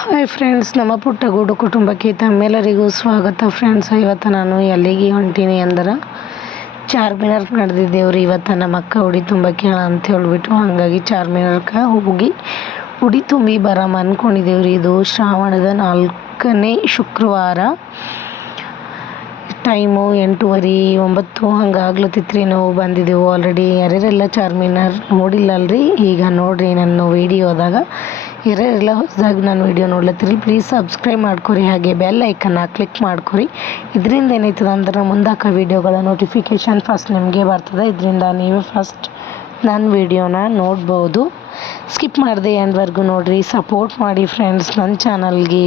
Hi friends, ನಮ್ಮ ಪುಟ್ಟಗೂಡು ಕುಟುಂಬಕ್ಕೆ ತಮ್ಮೆಲ್ಲರಿಗೂ ಸ್ವಾಗತ. ಫ್ರೆಂಡ್ಸ್, ಇವತ್ತು ನಾನು ಎಲ್ಲಿಗೆ ಹೊಂಟೀನಿ ಅಂದ್ರೆ ಚಾರ್ಮಿನಾರ್ಗೆ ನಡೆದಿದ್ದೇವ್ರಿ. ಇವತ್ತು ನಮ್ಮ ಅಕ್ಕ ಉಡಿ ತುಂಬಕ್ಕೆ ಅಂತ ಹೇಳಿಬಿಟ್ಟು ಹಾಗಾಗಿ ಚಾರ್ಮಿನಾರ್ಗೆ ಹೋಗಿ ಉಡಿ ತುಂಬಿ ಬರಮ ಅಂದ್ಕೊಂಡಿದ್ದೇವ್ರಿ. ಇದು ಶ್ರಾವಣದ 4ನೇ ಶುಕ್ರವಾರ. ಟೈಮು 8:30 9 ಹಂಗೆ ಆಗ್ಲತ್ತಿತ್ರಿ. ನಾವು ಬಂದಿದ್ದೆವು ಆಲ್ರೆಡಿ. ಯಾರ್ಯಾರೆಲ್ಲ ಚಾರ್ಮಿನಾರ್ ನೋಡಿಲ್ಲಲ್ರಿ, ಈಗ ನೋಡಿರಿ ನನ್ನ ವೀಡಿಯೋದಾಗ. ಯಾರ್ಯಾರೆಲ್ಲ ಹೊಸದಾಗಿ ನಾನು ವೀಡಿಯೋ ನೋಡ್ಲತ್ತೀರಿ ಪ್ಲೀಸ್ ಸಬ್ಸ್ಕ್ರೈಬ್ ಮಾಡ್ಕೊರಿ, ಹಾಗೆ ಬೆಲ್ ಐಕನ್ನ ಕ್ಲಿಕ್ ಮಾಡ್ಕೊರಿ. ಇದರಿಂದ ಏನಾಯ್ತದ ಅಂದ್ರೆ ಮುಂದಾಕ ವೀಡಿಯೋಗಳ ನೋಟಿಫಿಕೇಷನ್ ಫಸ್ಟ್ ನಿಮಗೆ ಬರ್ತದೆ. ಇದರಿಂದ ನೀವೇ ಫಸ್ಟ್ ನನ್ನ ವೀಡಿಯೋನ ನೋಡ್ಬೋದು. ಸ್ಕಿಪ್ ಮಾಡಿದೆ ಎಂಡ್ವರೆಗೂ ನೋಡಿರಿ, ಸಪೋರ್ಟ್ ಮಾಡಿ ಫ್ರೆಂಡ್ಸ್ ನನ್ನ ಚಾನಲ್ಗೆ.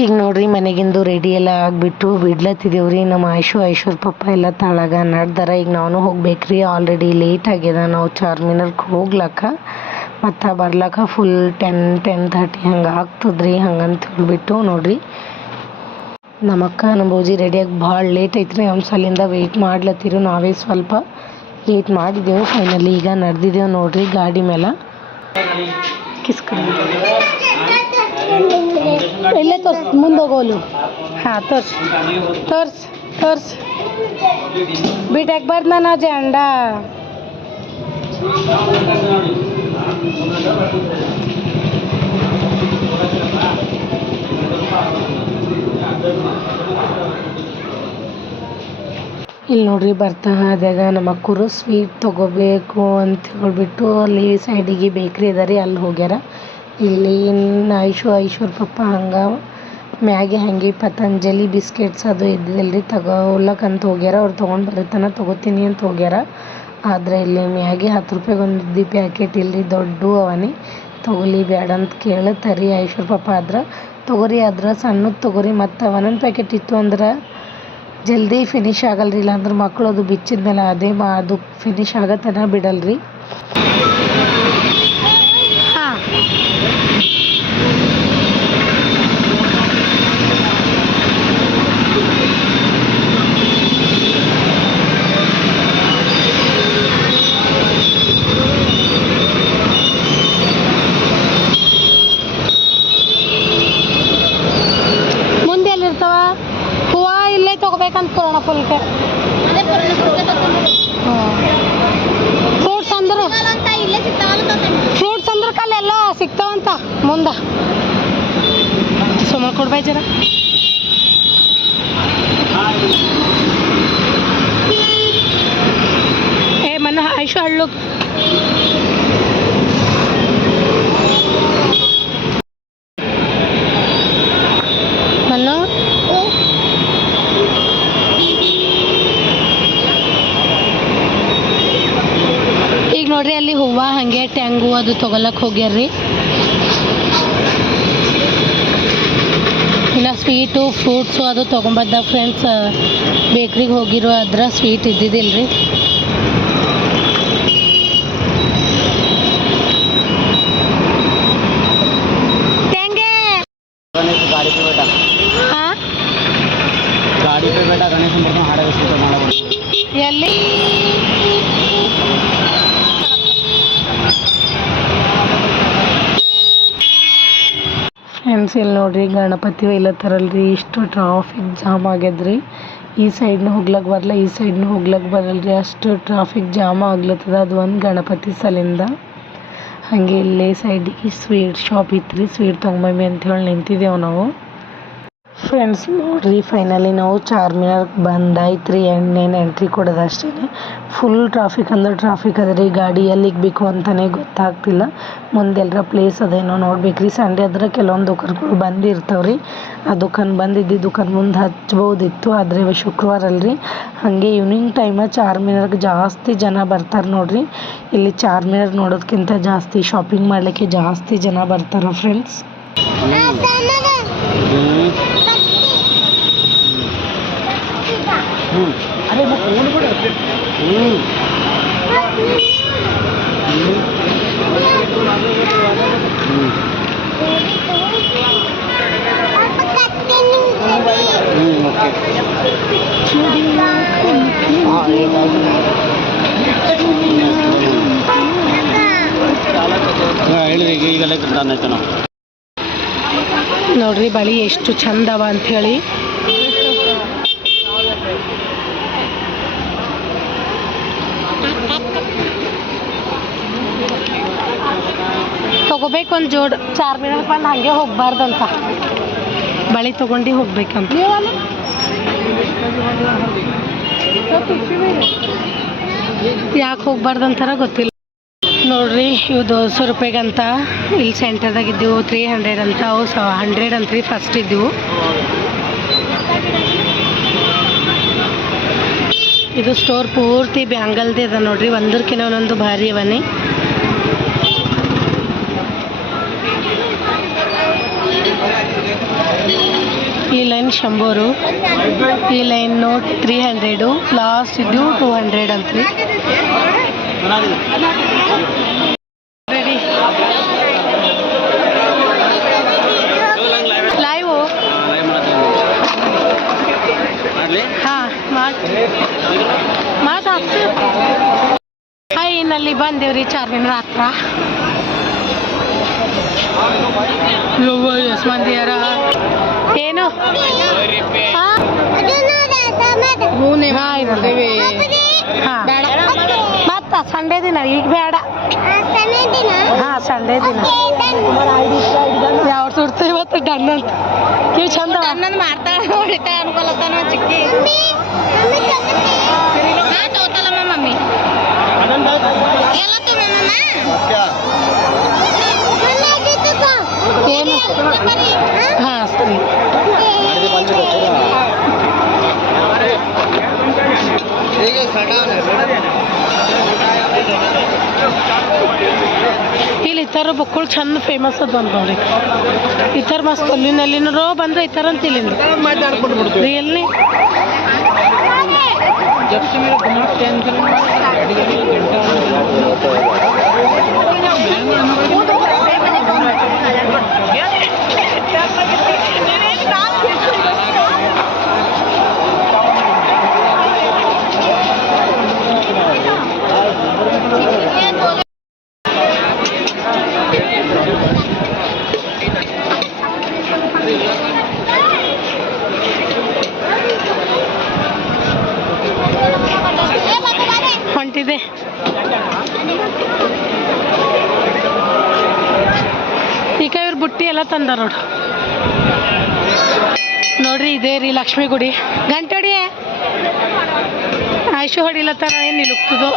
ಈಗ ನೋಡ್ರಿ, ಮನೆಗಿಂದು ರೆಡಿ ಎಲ್ಲ ಆಗಿಬಿಟ್ಟು ಬಿಡ್ಲತ್ತಿದ್ದೇವ್ರಿ. ನಮ್ಮ ಐಶ್ವರ್ ಪಪ್ಪ ಎಲ್ಲ ತಳಗ ನಡ್ದಾರ. ಈಗ ನಾನು ಹೋಗ್ಬೇಕ್ರಿ, ಆಲ್ರೆಡಿ ಲೇಟ್ ಆಗ್ಯದ. ನಾವು ಚಾರ್ಮಿನಾರ್ಗೆ ಹೋಗ್ಲಕ್ಕ ಮತ್ತು ಬರ್ಲಕ್ಕ ಫುಲ್ 10-10:30 ಹಂಗೆ ಆಗ್ತದ್ರಿ. ಹಂಗಂತ ಹೇಳ್ಬಿಟ್ಟು ನೋಡ್ರಿ, ನಮ್ಮ ಅಕ್ಕ ನಮ್ಮ ಬೋಜಿ ರೆಡಿಯಾಗಿ ಭಾಳ ಲೇಟ್ ಐತ್ರಿ. ನಮ್ಮ ಸಲಿಂದ ವೆಯ್ಟ್ ಮಾಡ್ಲತ್ತಿರು. ನಾವೇ ಸ್ವಲ್ಪ ಲೇಟ್ ಮಾಡಿದೆವು. ಫೈನಲಿ ಈಗ ನಡೆದಿದ್ದೇವೆ ನೋಡ್ರಿ ಗಾಡಿ ಮೇಲೆ. ಇಲ್ಲೇ ತೋರ್ಸ್, ಮುಂದೆ ಹೋಗೋಲು. ಹಾಂ, ತೋರ್ಸ್ ಬಿಟ್ಟಾಕ್ ಬರ್ದ ನಾ ಜಂಡ. ಇಲ್ಲಿ ನೋಡ್ರಿ, ಬರ್ತಾ ಆದಾಗ ನಮ್ಮ ಅಕ್ಕರು ಸ್ವೀಟ್ ತೊಗೋಬೇಕು ಅಂತ ಹೇಳ್ಬಿಟ್ಟು ಅಲ್ಲಿ ಸೈಡಿಗೆ ಬೇಕ್ರಿ ಅದ ರೀ, ಅಲ್ಲಿ ಹೋಗ್ಯಾರ. ಇಲ್ಲಿ ಐಶ್ವರ್ ಪಪ್ಪ ಹಂಗೆ ಮ್ಯಾಗೆ ಹಾಗೆ ಪತಂಜಲಿ ಬಿಸ್ಕೆಟ್ಸ್ ಅದು ಇದ್ದಿದ್ದಲ್ರಿ, ತಗೊಳಕ್ಕಂತ ಹೋಗ್ಯಾರ. ಅವ್ರು ತೊಗೊಂಡು ಬರುತ್ತಾನ ತೊಗೋತೀನಿ ಅಂತ ಹೋಗ್ಯಾರ. ಆದರೆ ಇಲ್ಲಿ ಮ್ಯಾಗೆ 10 ರೂಪಾಯಿಗೆ ಒಂದು ಪ್ಯಾಕೆಟ್ ಇಲ್ಲರಿ, ದೊಡ್ಡ ಅವನಿ ತೊಗೊಲಿ ಬೇಡ ಅಂತ ಕೇಳತ್ತರಿ ಐಶ್ವರ್ ಪಪ್ಪ. ಆದ್ರೆ ತೊಗೋರಿ, ಆದ್ರೆ ಸಣ್ಣದು ತೊಗೋರಿ. ಮತ್ತು ಒಂದೊಂದು ಪ್ಯಾಕೆಟ್ ಇತ್ತು ಅಂದ್ರೆ ಜಲ್ದಿ ಫಿನಿಶ್ ಆಗಲ್ರಿ. ಇಲ್ಲಾಂದ್ರೆ ಮಕ್ಕಳು ಅದು ಬಿಚ್ಚಿದ ಮೇಲೆ ಅದು ಫಿನಿಶ್ ಆಗತ್ತನ ಬಿಡಲ್ರಿ. ಹಾಂ, ಮುಂದೆ ಎಲ್ಲಿರ್ತಾವ ಹೂವು? ಇಲ್ಲೇ ತೊಗೋಬೇಕಂತ ಪೂರ್ಣ ಫುಲ್ಕೆ. ಫ್ರೂಟ್ಸ್ ಅಂದ್ರೆ ಕಲ್ಲೆಲ್ಲ ಸಿಗ್ತಾವಂತ ಮುಂದೆ. ಸುಮಾರು ಕೊಡ್ಬಾಯ್ ಜರ. ಮನ ಐಶು ಹಳ್ಳು ಮನ್ನು. ಈಗ ನೋಡ್ರಿ, ಅಲ್ಲಿ ಹೂವು ಹಾಗೆ ಟ್ಯಾಂಗು ಅದು ತೊಗೊಳಕ್ಕೆ ಹೋಗ್ಯಾರ್ರಿ. ಇನ್ನು ಸ್ವೀಟು ಫ್ರೂಟ್ಸು ಅದು ತೊಗೊಂಬಂದ ಫ್ರೆಂಡ್ಸ್. ಬೇಕ್ರಿಗೆ ಹೋಗಿರೋ ಅದ್ರ ಸ್ವೀಟ್ ಇದ್ದಿದ್ದಿಲ್ರಿ. गाड़ी पे बैठा। हाँ, गाड़ी पे बैठा गणेश मूर्ति हाड़ा ಎಲ್ಲಿ ಫ್ರೆಂಡ್ಸ್, ಇಲ್ಲಿ ನೋಡ್ರಿ ಗಣಪತಿ ಒಯ್ಲತ್ತಾರಲ್ರಿ. ಇಷ್ಟು ಟ್ರಾಫಿಕ್ ಜಾಮ್ ಆಗ್ಯದ್ರಿ. ಈ ಸೈಡ್ನು ಹೋಗ್ಲಕ್ಕೆ ಬರಲ್ಲ, ಈ ಸೈಡ್ನು ಹೋಗ್ಲಕ್ಕೆ ಬರಲ್ರಿ. ಅಷ್ಟು ಟ್ರಾಫಿಕ್ ಜಾಮ್ ಆಗ್ಲತ್ತದ. ಅದು ಒಂದು ಗಣಪತಿ ಸಲಿಂದ. ಹಾಗೆ ಇಲ್ಲೇ ಸೈಡಿಗೆ ಸ್ವೀಟ್ ಶಾಪ್ ಇತ್ತು, ಸ್ವೀಟ್ ತೊಗೊಂಬಮ್ಮಿ ಅಂಥೇಳಿ ನಿಂತಿದ್ದೇವೆ ನಾವು. ಫ್ರೆಂಡ್ಸ್ ನೋಡ್ರಿ, ಫೈನಲಿ ನಾವು ಚಾರ್ಮಿನಾರ್ಗೆ ಬಂದಾಯ್ತು ರೀ. ಎಂಟ್ರಿ ಕೊಡೋದು ಅಷ್ಟೇ. ಫುಲ್ ಟ್ರಾಫಿಕ್ ಅಂದ್ರೆ ಟ್ರಾಫಿಕ್ ಅದ ರೀ. ಗಾಡಿ ಎಲ್ಲಿಗೆ ಬೇಕು ಅಂತಲೇ ಗೊತ್ತಾಗ್ತಿಲ್ಲ. ಮುಂದೆಲ್ಲರ ಪ್ಲೇಸ್ ಅದೇನೋ ನೋಡ್ಬೇಕು ರೀ. ಸಂಡೇ ಆದ್ರೆ ಕೆಲವೊಂದು ದುಕಾನ್ಗಳು ಬಂದಿರ್ತಾವೆ ರೀ. ಆ ದುಕಾನ್ ಬಂದಿದ್ದು ದುಕಾನ್ ಮುಂದೆ ಹಚ್ಬೋದಿತ್ತು, ಆದರೆ ಶುಕ್ರವಾರ ಅಲ್ರಿ. ಹಾಗೆ ಈವ್ನಿಂಗ್ ಟೈಮ ಚಾರ್ಮಿನಾರ್ಗೆ ಜಾಸ್ತಿ ಜನ ಬರ್ತಾರೆ ನೋಡ್ರಿ. ಇಲ್ಲಿ ಚಾರ್ಮಿನಾರ್ ನೋಡೋದಕ್ಕಿಂತ ಜಾಸ್ತಿ ಶಾಪಿಂಗ್ ಮಾಡಲಿಕ್ಕೆ ಜಾಸ್ತಿ ಜನ ಬರ್ತಾರೆ ಫ್ರೆಂಡ್ಸ್. अरे वो फोन पर ಹೇಳಿದೆ ಈಗಲೇ ನಾನು ನೋಡ್ರಿ ಬಳಿ ಎಷ್ಟು ಚಂದವ ಅಂಥೇಳಿ. ತಗೋಬೇಕು ಒಂದು ಜೋಡ್. ಚಾರ್ಮಿನಾರ್ ಬಂದು ಹಾಗೆ ಹೋಗ್ಬಾರ್ದಂತ, ಬಳಿ ತಗೊಂಡು ಹೋಗ್ಬೇಕಂತ. ಯಾಕೆ ಹೋಗ್ಬಾರ್ದಂತಾರ ಗೊತ್ತಿಲ್ಲ ನೋಡ್ರಿ. ಇವು 200 ರೂಪಾಯಿಗಂತ ಇಲ್ಲಿ ಸೆಂಟರ್ದಾಗ ಇದ್ದವು. 300 ಅಂತ, ಅವು 100 ಅಂತ್ರಿ ಫಸ್ಟ್ ಇದ್ದವು. ಇದು ಸ್ಟೋರ್ ಪೂರ್ತಿ ಬ್ಯಾಂಗಲ್ದೇ ಅದ ನೋಡ್ರಿ, ಒಂದಕ್ಕಿಂತ ಒಂದೊಂದು ಭಾರಿ ಅವನೇ. ಈ ಲೈನ್ 100, ಈ ಲೈನ್ ನೋಟ್ 300, ಲಾಸ್ಟ್ ಇದ್ದು 200 ಅಂತ್ರಿ. ರೆಡಿ ಲೈವ್ ಹಾಂ ಹಾಯ್. ಇನ್ನಲ್ಲಿ ಬಂದೇವ್ರಿ ಚಾರ್ಮಿನಾರ್ ಹತ್ರ. ಎಷ್ಟು ಮಂದಿ ಯಾರ ಏನು ಮತ್ತ ಸಂಡೇ ದಿನ ಈಗ ಬೇಡ. ಹಾಂ ಸಂಡೇ ದಿನ ಯಾವ ಸುಡ್ತು ಇವತ್ತು ಡನ್ ಅಂತ. ನೀವು ಚಂದ ಮಾಡ್ತಾಳೆ ಹೊಡಿತಾಳೆ ಅನ್ಕೊಳತ್ತಾನ ಚಿಕ್ಕಿ ತೋತಲ್ಲಮ್ಮ ಮಮ್ಮಿ ಏನು. ಹಾಂ ಸರಿ. ಇಲ್ಲಿ ಈ ಥರ ಬುಕ್ಕಳು ಚಂದ ಫೇಮಸ್ ಅದ ಅಂತ ನೋಡಿ. ಈ ಥರ ಮಸ್ತ್ ಅಲ್ಲಿನೋ ಬಂದ್ರೆ ಈ ಥರ ಅಂತ ಇಲ್ಲಿಂದ ರಿಯಲ್ನಿ. ಹೊಂಟಿದೆ ಈಗ ಇವ್ರ ಬುಟ್ಟಿ ಎಲ್ಲ ತಂದಾರ ನೋಡ್ರಿ. ಇದೇ ರೀ ಲಕ್ಷ್ಮೀ ಗುಡಿ. ಗಂಟೆ ಹೊಡಿ ಆಯ್ಷು ಹೊಡಿಲತ್ತಾರ. ಏನು ನಿಲುಕ್ತದೋ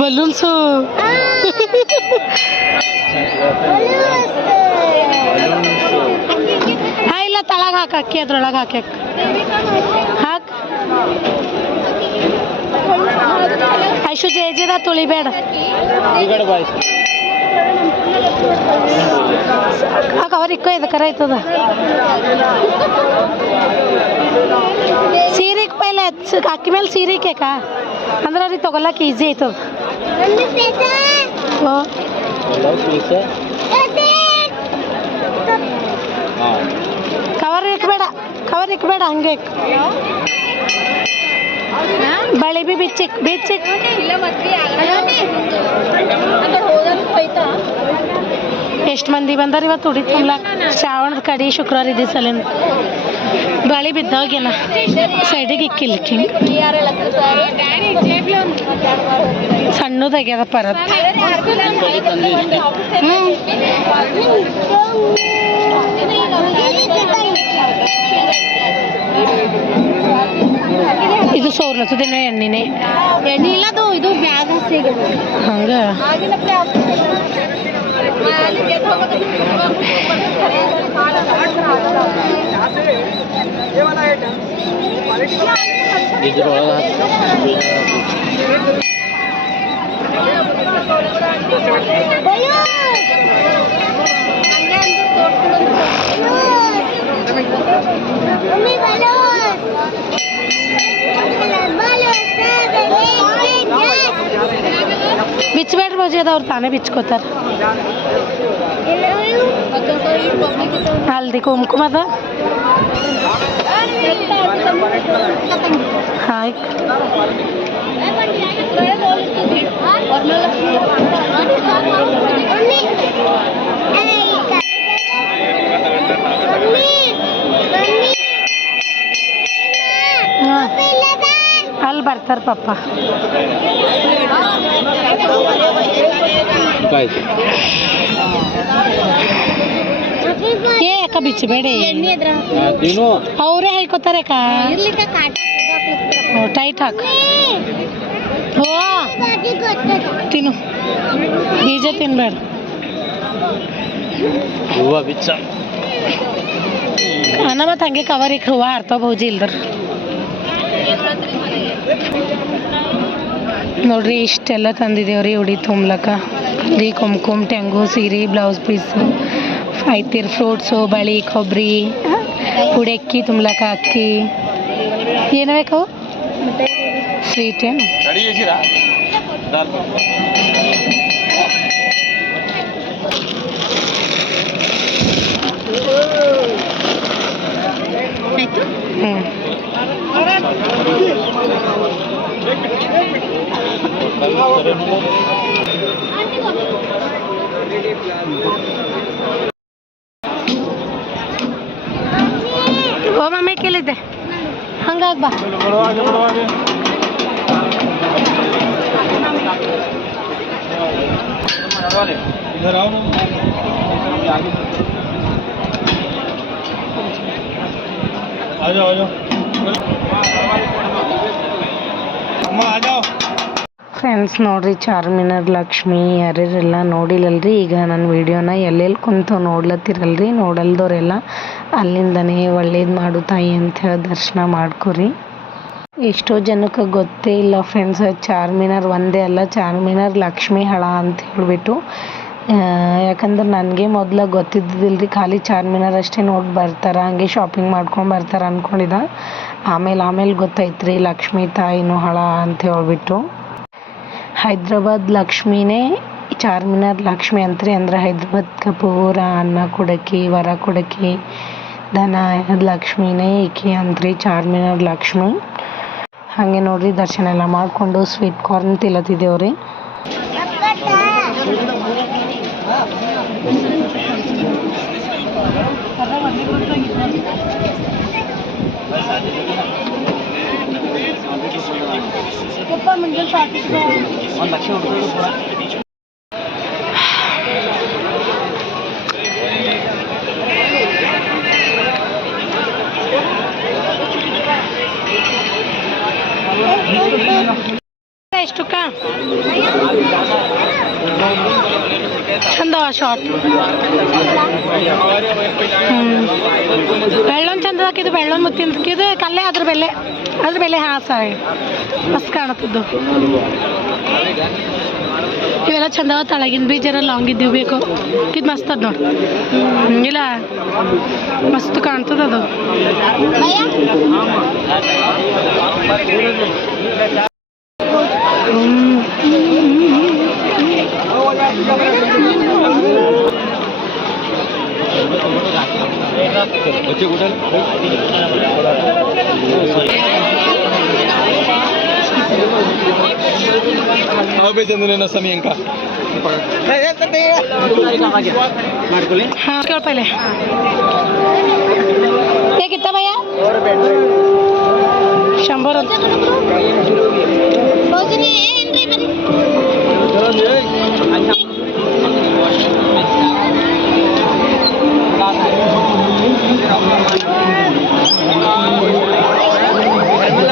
ಬಲೂನ್ಸು. ಹಾಂ ಇಲ್ಲ ತಳಗ ಹಾಕ, ಅಕ್ಕಿ ಅದ್ರೊಳಗೆ ಹಾಕ್ಯಾಕ ಹಾಕ. ಐಶು ಜೇಜಿದ ತುಳಿಬೇಡ. ಹಾಕ ಅವ್ರ ಇಕ್ಕೋ ಇದು ಕರ ಆಯ್ತದ. ಸೀರೆಗೆ ಪೈಲೆ ಅಕ್ಕಿ ಮೇಲೆ ಸೀರೆ ಕೇಕ ಅಂದ್ರೆ ಅವ್ರಿಗೆ ತೊಗೊಳಕ್ಕೆ ಈಸಿ ಆಯ್ತದ. ಕವರ್ ಇಕ್ಬೇಡ ಹಂಗೆ ಬಳಿ ಬಿ ಬಿಚ್ಚಿಕ್ ಎಷ್ಟು ಮಂದಿ ಬಂದಾರ ಇವತ್ತು ಉಡಿ ತುಂಬಲಾಕ. ಶ್ರಾವಣದ ಕಡಿ ಶುಕ್ರವಾರ ಇದ್ದ ಸಲಿಂದ ಬಳಿ ಬಿದ್ದಾಗೇನ ಸೈಡಿಗೆ ಇಕ್ಕಿಲ್ಲ. ಸಣ್ಣದಾಗ್ಯದ ಪರತ್. ಇದು ಸೋರ್ಲತ್ತದೇನ ಎಣ್ಣಿನೇ ಎಣ್ಣೆ ಇಲ್ಲದು. ಇದು ಬ್ಯಾಗ್ ಹಂಗ Mami, balón. ರೋಜಿ ಅದ ಅವ್ರು ತಾನೇ ಬಿಚ್ಕೋತಾರ ಹಲ್ದಿ ಕುಂಕುಮ ಅದ ಹಾಯ್ ಅಲ್ಲಿ ಬರ್ತಾರೆ ಪಪ್ಪ ಏ ಅಕ್ಕ ಬಿಚ್ಚಬೇಡಿ ಅವರೇ ಹಾಯ್ಕೋತಾರೆ ಅಕ್ಕ ಟೈಟ್ ಹಾಕ ಓ ತಿನ್ನು ಬೀಜ ತಿನ್ಬೇಡ ಹೂವ ಬಿಚ್ಚ ಮತ್ತು ಹಂಗೆ ಕವರಿಗೆ ಹೂವು ಹಾರ್ತಾವ ಭೌಜಿ ಇಲ್ದ್ರ ನೋಡ್ರಿ ಇಷ್ಟೆಲ್ಲ ತಂದಿದ್ದೇವ್ರಿ ಉಡಿ ತುಂಬ್ಲಕ್ಕ ರೀ ಕುಂಕುಮ ಟೆಂಗು ಸೀರೆ ಬ್ಲೌಸ್ ಪೀಸು ಐತಿರ್ ಫ್ರೂಟ್ಸು ಬಳಿ ಕೊಬ್ಬರಿ ಉಡಕ್ಕಿ ತುಂಬ್ಲಕ್ಕ ಅಕ್ಕಿ ಏನು ಬೇಕು ಸ್ವೀಟ್ ಏನು ಓ ಮಮ್ಮಿ ಕೇಳಿದ್ದೆ ಹಂಗಾಗಿ ಬಾ ಫ್ರೆಂಡ್ಸ್ ನೋಡ್ರಿ ಚಾರ್ಮಿನಾರ್ ಲಕ್ಷ್ಮಿ ಯಾರ್ಯಾರೆಲ್ಲ ನೋಡಿಲ್ಲಲ್ರಿ ಈಗ ನನ್ನ ವಿಡಿಯೋನ ಎಲ್ಲೆಲ್ಲಿ ಕುಂತು ನೋಡ್ಲತ್ತಿರಲ್ರಿ ನೋಡಲ್ದವ್ರೆಲ್ಲ ಅಲ್ಲಿಂದನೇ ಒಳ್ಳೇದು ಮಾಡು ತಾಯಿ ಅಂತ ಹೇಳಿ ದರ್ಶನ ಮಾಡ್ಕೊರಿ ಎಷ್ಟೋ ಜನಕ್ಕೆ ಗೊತ್ತೇ ಇಲ್ಲ ಫ್ರೆಂಡ್ಸ್ ಚಾರ್ಮಿನಾರ್ ಒಂದೇ ಅಲ್ಲ ಚಾರ್ಮಿನಾರ್ ಲಕ್ಷ್ಮಿ ಹಳ ಅಂತ ಹೇಳಿಬಿಟ್ಟು ಯಾಕಂದ್ರೆ ನನಗೆ ಮೊದಲ ಗೊತ್ತಿದ್ದಿಲ್ರಿ ಖಾಲಿ ಚಾರ್ಮಿನಾರ್ ಅಷ್ಟೇ ನೋಡಿ ಬರ್ತಾರೆ ಹಂಗೆ ಶಾಪಿಂಗ್ ಮಾಡ್ಕೊಂಡು ಬರ್ತಾರೆ ಅಂದ್ಕೊಂಡಿದ್ದ ಆಮೇಲೆ ಗೊತ್ತೈತ್ರಿ ಲಕ್ಷ್ಮಿ ತಾಯಿನೂ ಹಳ ಅಂತ ಹೇಳ್ಬಿಟ್ಟು ಹೈದ್ರಾಬಾದ್ ಲಕ್ಷ್ಮಿನೇ ಚಾರ್ಮಿನಾರ್ ಲಕ್ಷ್ಮಿ ಅಂತ್ರಿ ಅಂದ್ರೆ ಹೈದ್ರಾಬಾದ್ ಕಪೂರ ಅನ್ನ ಕೊಡಕಿ ವರ ಕೊಡಕಿ ಧನ ಲಕ್ಷ್ಮಿನೇ ಈಕಿ ಅಂತ್ರಿ ಚಾರ್ಮಿನಾರ್ ಲಕ್ಷ್ಮಿ ಹಾಗೆ ನೋಡ್ರಿ ದರ್ಶನ ಎಲ್ಲ ಮಾಡಿಕೊಂಡು ಸ್ವೀಟ್ ಕಾರ್ನ್ ತಿಲ್ಲತ್ತಿದ್ದೇವ್ರಿ ಎಷ್ಟಕ್ಕ ಚಂದವ ಶಾರ್ಟ್ ಬೆಳ್ಳೊಂದು ಚಂದ ಹಾಕಿದ್ದು ಬೆಳ್ಳೊಂದು ಮುತ್ತಿಂದು ಕಲ್ಲೇ ಅದ್ರ ಬೆಲೆ ಹಾಂ ಸರಿ ಮಸ್ತ್ ಕಾಣುತ್ತಿದ್ದು ಇವೆಲ್ಲ ಚಂದವ ತಳಗಿನ ಬೀಜರ ಲಾಂಗ್ ಇದ್ದೀವಿ ಬೇಕು ಇದು ಮಸ್ತ್ ಅದ ನೋಡಿ ಇಲ್ಲ ಮಸ್ತ್ ಕಾಣ್ತದ ಅದು ಸಮಯ हाँ क्या पहले ये कितना भैया 100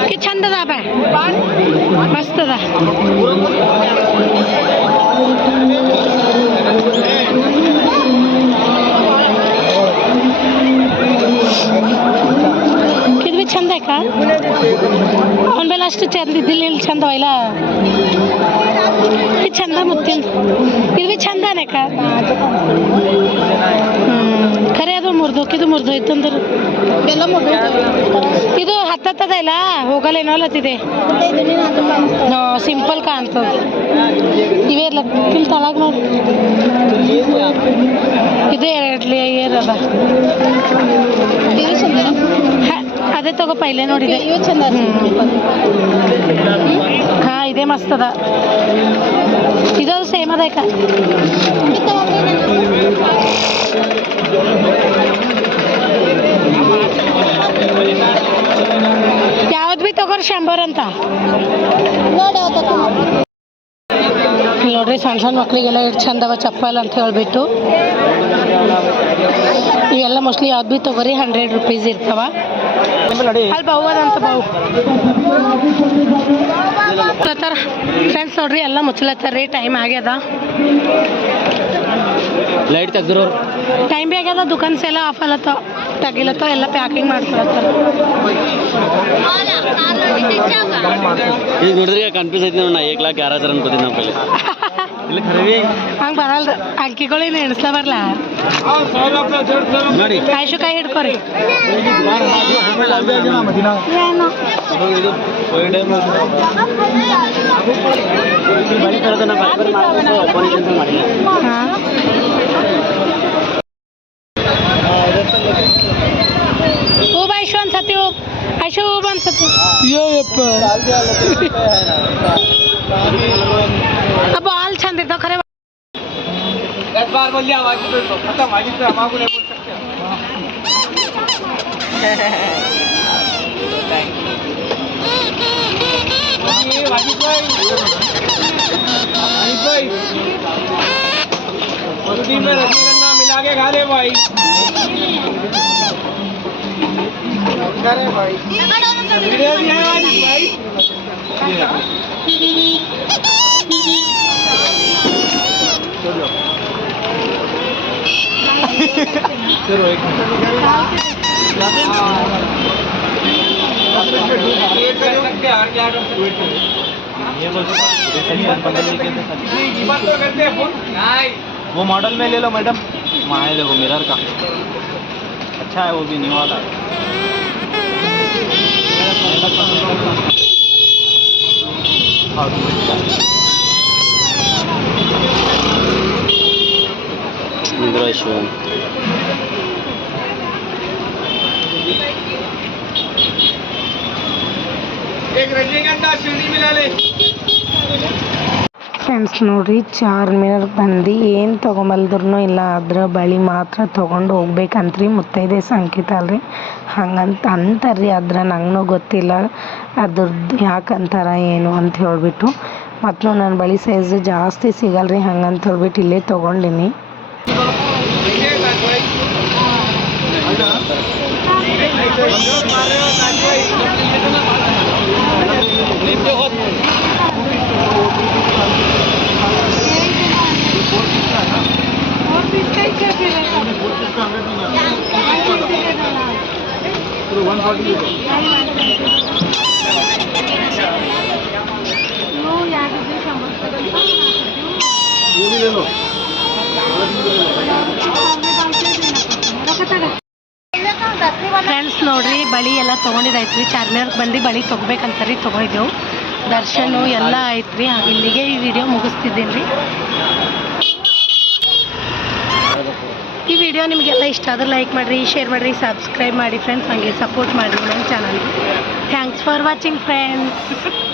कि छंद अदा मस्त अदा ಇದು ಚಂದ ಅಕ್ಕ ಅವನ ಬೆಲೆ ಅಷ್ಟು ಚಂದ ಇದ್ದಿಲ್ಲ ಇಲ್ಲಿ ಚಂದ ಇಲ್ಲ ಇದು ಚಂದ ಮುತ್ತಿನ ಇದು ಚಂದನಕ್ಕ ಖರೆ ಅದು ಮುರಿದೋಯ್ತು ಅಂದ್ರೆ ಎಲ್ಲ ಮುಗಿದು ಇದು ಹತ್ತದ ಇಲ್ಲ ಹೋಗಲ್ಲೇನೋ ಅಲ್ಲತ್ತಿದೆ ಸಿಂಪಲ್ ಕಾಣ್ತದೆ ಇವೇ ಇಲ್ಲ ಇಲ್ಲಿ ತಳಗ ನೋಡಿ ಇದು 2 ಲೇಯರ್ ಅದ ಇದು ಚಂದ ಅದೇ ತಗೋ ಪೈಲೆ ನೋಡಿದೆ ಇವು ಚಂದ ಹಾಂ ಇದೇ ಮಸ್ತ್ ಅದ ಇದು ಸೇಮ್ ಅದ ಯಾವ್ದು ಭೀ ತಗೋರಿ 100 ಅಂತ ನೋಡ್ರಿ ಸಣ್ಣ ಮಕ್ಳಿಗೆಲ್ಲ ಎಷ್ಟು ಚಂದ ಅವ ಚಪ್ಪಲ್ ಅಂತ ಹೇಳ್ಬಿಟ್ಟು ಇವೆಲ್ಲ ಮೋಸ್ಟ್ಲಿ ಯಾವ್ದು ಭೀ ತಗೋರಿ 100 ರೂಪೀಸ್ ಇರ್ತಾವ ಅಲ್ಲಿ ಬಾವು ಅದಂತ ಬಾವು ಫ್ರೆಂಡ್ಸ್ ನೋಡ್ರಿ ಎಲ್ಲ ಮುಚ್ಚಲತ್ತಾರ ಟೈಮ್ ಆಗ್ಯದ ಲೈಟ್ ತೆಗ್ದ್ರು ಟೈಮ್ ಭೀ ಆಗ್ಯದ ದುಕಾನ್ಸ್ ಎಲ್ಲ ಆಫ್ ಅಲ್ಲತ್ತಾವ ತೆಗಿಲತ್ತಾವ ಎಲ್ಲ ಪ್ಯಾಕಿಂಗ್ ಮಾಡ್ಕೊಳತ್ತಾರ ಈಗ ನೋಡಿದ್ರೆ ಕನ್ಫ್ಯೂಸ್ ಐತಿ ನಾ 1,11,000 ಅನ್ಕೋತೀನಿ ನಾವು ಪೈಲೆ ಇಲ್ಲ ಖರೀ ಹಂಗೆ ಬರಲ್ದು ಅಕ್ಕಿಗಳೇನು ಎಣಿಸ್ಲಾ ಬರಲ್ಲ ನೋಡಿ ಕಾಯಿ ಕಾಯಿ ಹಿಡ್ಕೊರಿ ಹಾಂ ಹೂ ಬಾ ಐಶು ಅನ್ಸತಿ ಹೂ ಐಶು ಹೂ ಅನ್ಸತಿ ಯೋಯಪ್ಪ ಬಾಲ್ ಚಂದ ಇರ್ತಾವ ಖರೆ मिला के खा ले भाई वो मॉडल में ले लो मैडम वहाँ देखो मिरर का अच्छा है वो भी न्यू वाला एक रजनीगंधा सीढ़ी मिला ले ಫ್ರೆಂಡ್ಸ್ ನೋಡ್ರಿ ಚಾರ್ಮಿನಾರ್ಗೆ ಬಂದು ಏನು ತೊಗೊಂಬಲ್ದ್ರು ಇಲ್ಲ ಅದ್ರ ಬಳಿ ಮಾತ್ರ ತೊಗೊಂಡು ಹೋಗ್ಬೇಕಂತ್ರಿ ಮುತ್ತೈದೆ ಸಂಕೇತ ಅಲ್ರಿ ಹಂಗಂತ ಅಂತಾರ್ರಿ ಅದ್ರ ನಂಗೂ ಗೊತ್ತಿಲ್ಲ ಅದ್ರದ್ದು ಯಾಕಂತಾರ ಏನು ಅಂತ ಹೇಳ್ಬಿಟ್ಟು ಮತ್ತು ನನ್ನ ಬಳಿ ಸೈಜ್ ಜಾಸ್ತಿ ಸಿಗಲ್ರಿ ಹಂಗಂತ ಹೇಳ್ಬಿಟ್ಟು ಇಲ್ಲೇ ತೊಗೊಂಡಿನಿ ಫ್ರೆಂಡ್ಸ್ ನೋಡ್ರಿ ಬಳಿ ಎಲ್ಲ ತೊಗೊಂಡಿದ್ದಾಯ್ತು ರೀ ಚಾರ್ಮಿನಾರ್ಗೆ ಬಂದು ಬಳಿ ತೊಗೋಬೇಕಂತ ರೀ ತೊಗೊಂಡಿದ್ದೆವು ದರ್ಶನ ಎಲ್ಲ ಆಯ್ತು ರೀ ಇಲ್ಲಿಗೆ ಈ ವಿಡಿಯೋ ಮುಗಿಸ್ತಿದ್ದೀನಿ ರೀ ಈ ವಿಡಿಯೋ ನಿಮಗೆಲ್ಲ ಇಷ್ಟ ಆದ್ರೆ ಲೈಕ್ ಮಾಡಿರಿ ಶೇರ್ ಮಾಡಿರಿ ಸಬ್ಸ್ಕ್ರೈಬ್ ಮಾಡಿ ಫ್ರೆಂಡ್ಸ್ ಹಾಗೆ ಸಪೋರ್ಟ್ ಮಾಡಿರಿ ನನ್ನ ಚಾನಲ್ಗೆ ಥ್ಯಾಂಕ್ಸ್ ಫಾರ್ ವಾಚಿಂಗ್ ಫ್ರೆಂಡ್ಸ್